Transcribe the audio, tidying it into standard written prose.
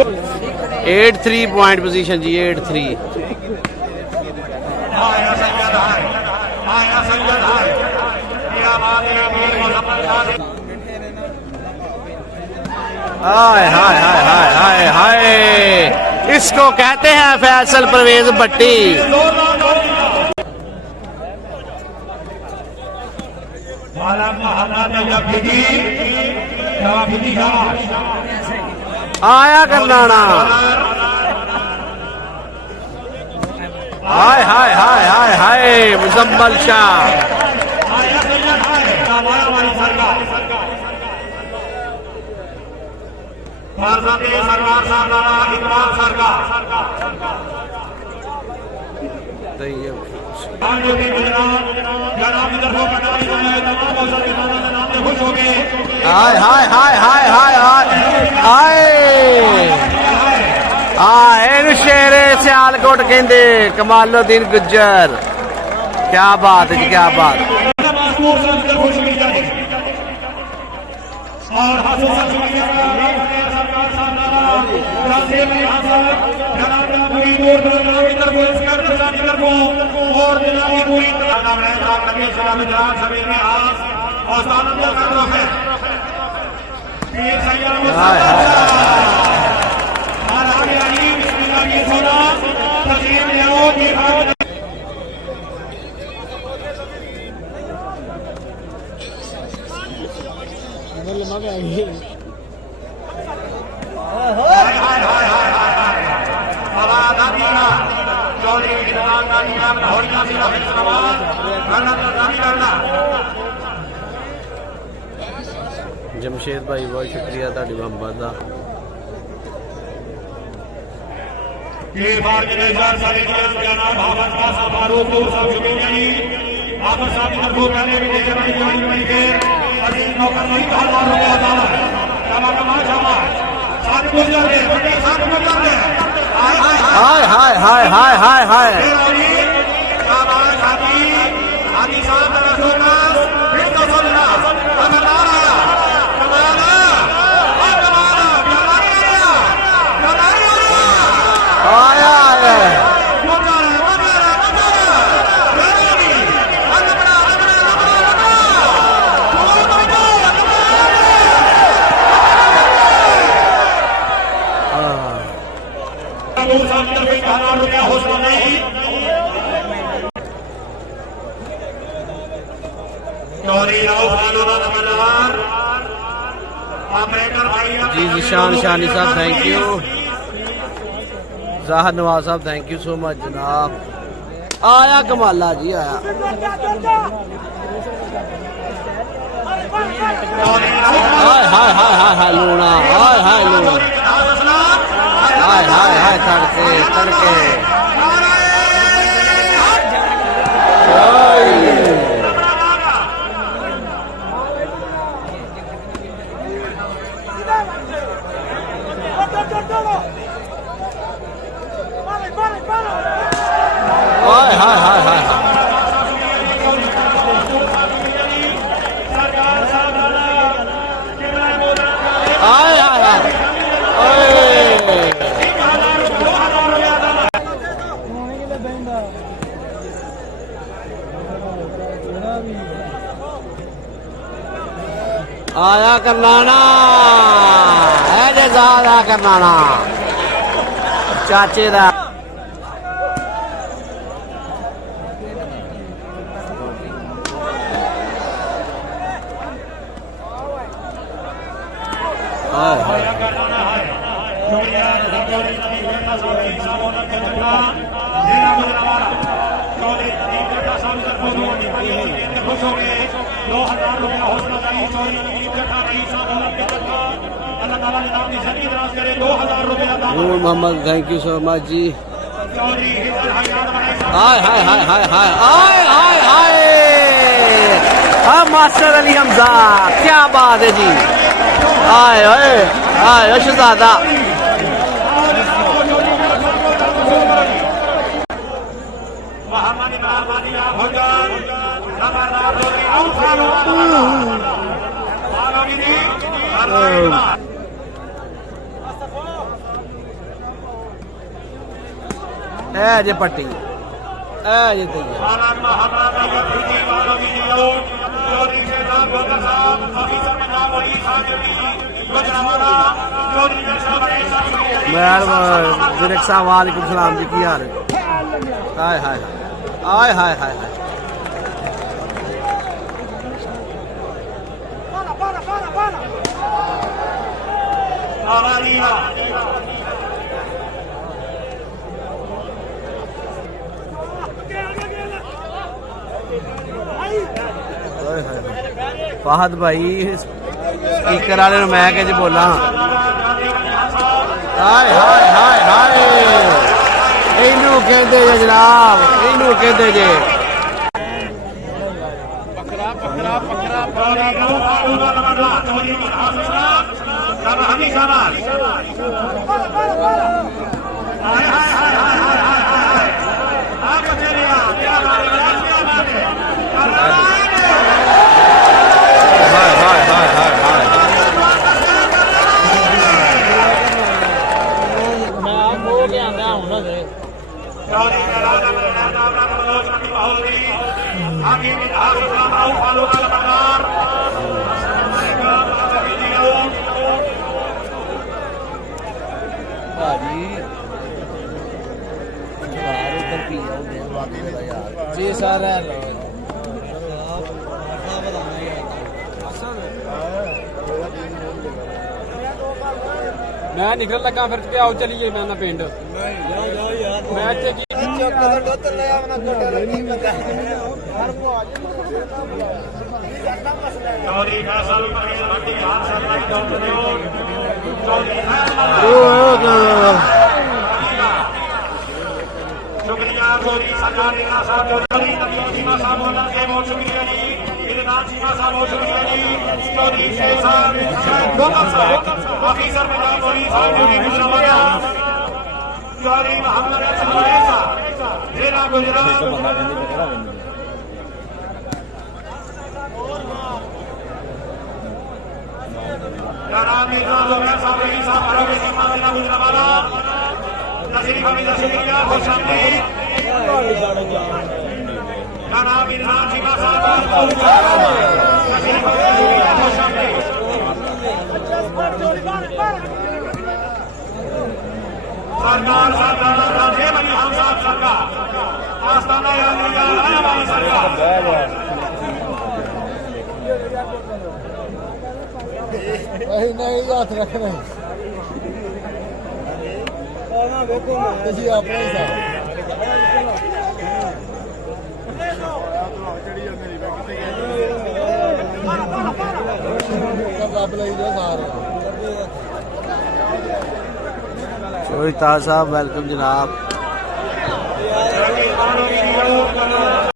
8-3 point position जी 8-3। हाय hi hi hi hi हाय, इसको कहते हैं फैसल परवेज भट्टी। आया करनाना, हाय हाय हाय हाय हाय मुजम्मल शाह। हाय hi hi hi hi hi हाय शेरे सियालकोट कहते कमालुद्दीन गुज्जर। क्या बात है जी, क्या बात। जमशेद भाई बहुत शुक्रिया तुहाडी मोहब्बत दा। हाय हाय हाय हाय हाय हाय जी जिशान शानी साहब थैंक यू। जाहद नवाज साहब थैंक यू सो मच जनाब। आया कमाला जी आया। हाय हाय हाय हाय हाय लूना, हाय हाय लूना, हाय हाय हाय तड़के तड़के। हाय हाय हाय हाय हाय आया करनाना है जैसा आया करनाना चाचे दा। Mohammad thank you so much जी। Hi hi hi hi hi hi hi hi हाँ मास्टर अली हमजा, क्या बात है जी। हाय हाय हाय शहजादा। ਇਹ ਜੇ ਪੱਟੀ ਇਹ ਜੇ ਤਈ जुरेक साहब वालेकुम सलाम जी की हाल हाय हाय हाय हाय हाय हाय फहद भाई स्पीकर वाले मैं कि बोला हाय हाय हाय हाय इनू कहते जे जनाब इनू कहते जे जी सर मैं निकल लगा फिर के आओ चलिए मैं ना पिंड मैं इत्थे की शुक्रिया गोरी सरकारी साहब चौधरी सीमा साहब होना के बहुत शुक्रिया जी इधर सीमा साहब बहुत शुक्रिया जी चौधरी शेख साहब साहब ऑफिसर पंजाब गोरी साहब जोड़ी गुजरात चौधरी मोहम्मद साहब जिला गुजरात नारायण मिर्जा लोया साहब यही साहब अरबी सीमा जिला गुजरात नसीब हमीदा शुक्रिया खुशामदी नाना मिर्जा सीमा साहब नसीब हमीदा खुशामदी सरकार सरकार राजे बनी हम साहब सरकार आस्ताना याद आने वाली सरकार नहीं हाथ रखना ਤੁਸੀਂ ਆਪਣਾ ਹੀ ਸਾਹ ਰੱਬ ਲਈ ਜਾ ਸਾਰੇ ਸ਼ੋਹਿਤਾ ਸਾਹਿਬ ਵੈਲਕਮ ਜਨਾਬ